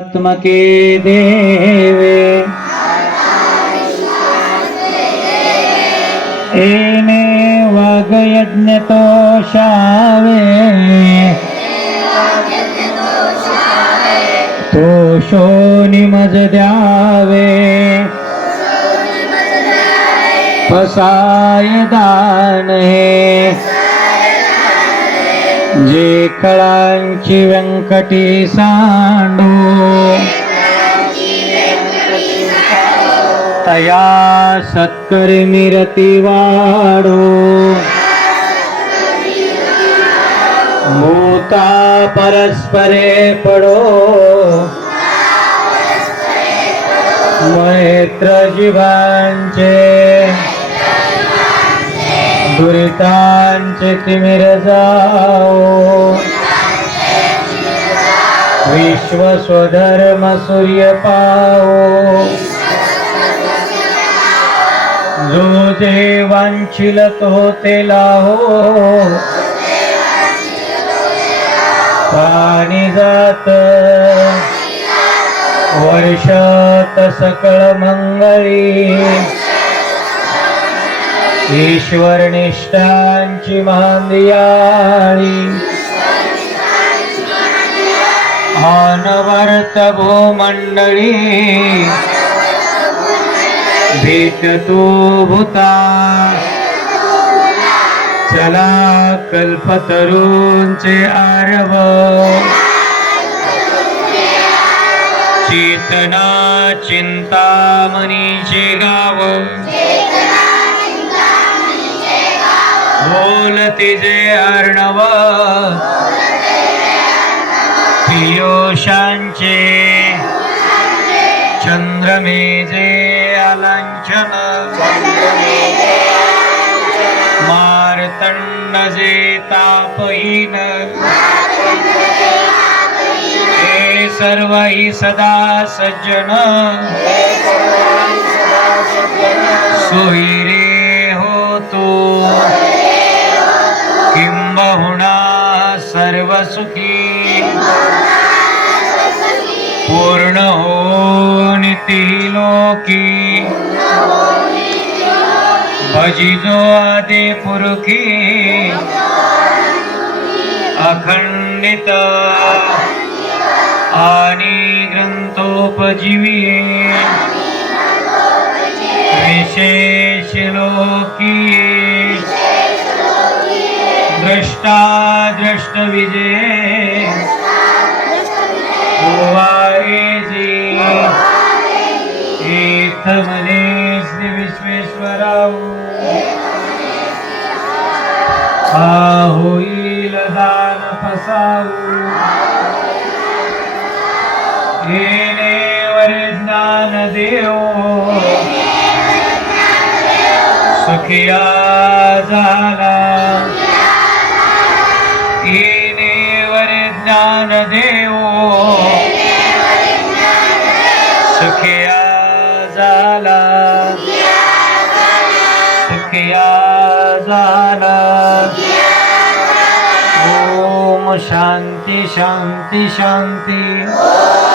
आत्मके देवे। एने वागयज्ञतो शावे तोषो निमज द्यावे फसाय दान हे जे कळांची व्यंकटी सांडू. तया सत्कर्मी रती वाढो भूता परस्परे पडो. मैत्र जीवांचे दुरितांचे तिमिर जाओ. विश्व स्वधर्म सूर्य पाओ. जो जे वांछिल तो ते लाहो. पाणी जात. वर्षात सकळ मंगळी. ईश्वर निष्ठांची मांदियाळी अनवर्त भूमंडळी भेटतो तू भूता चला कल्पतरूंचे आरव. चेतना चिंतामणीचे गाव. बोलते जे अर्णव पियोशांचे चंद्रमेजे अलांछन मारतंड जे तापहीन. हे सर्व ही सदा सज्जन. सोयरे सुखी. पूर्ण हो निती लोकी. भजिजो आदे पुरुखी. अखंडित. आणि ग्रंथोपजीवी. विशेष लोकी. द्रष्टा द्रष्ट विजय ओवाळेजी मने श्री विश्वेश्वराव हा होईल दान पसाऊ येणे वरे ज्ञान देव सखिया झाला वरे ज्ञान देव सुखिया झाला सुखिया झाला ओम शांती शांती शांती